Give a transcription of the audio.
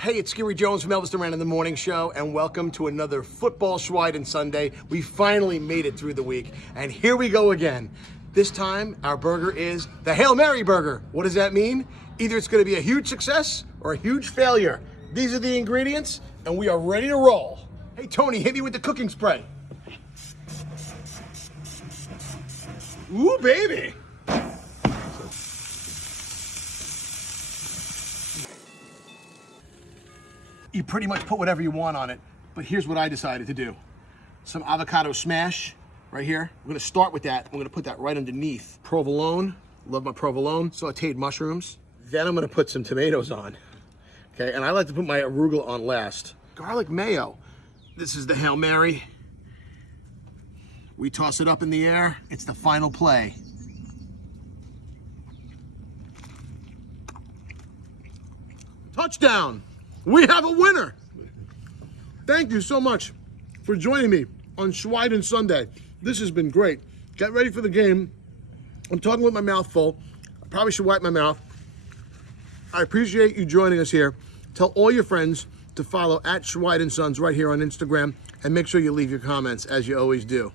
Hey, it's Skeery Jones from Elvis Duran in the Morning Show, and welcome to another football Schweid Sunday. We finally made it through the week, and here we go again. This time, our burger is the Hail Mary burger. What does that mean? Either it's going to be a huge success or a huge failure. These are the ingredients, and we are ready to roll. Hey, Tony, hit me with the cooking spray. Ooh, baby. You pretty much put whatever you want on it, but here's what I decided to do. Some avocado smash right here. We're gonna start with that. I'm gonna put that right underneath. Provolone, love my provolone. Sauteed mushrooms. Then I'm gonna put some tomatoes on. Okay, and I like to put my arugula on last. Garlic mayo. This is the Hail Mary. We toss it up in the air. It's the final play. Touchdown! We have a winner. Thank you so much for joining me on Schweid Sunday. This has been great. Get ready for the game. I'm talking with my mouth full. I probably should wipe my mouth. I appreciate you joining us here. Tell all your friends to follow at Schweid Sons right here on Instagram, and make sure you leave your comments as you always do.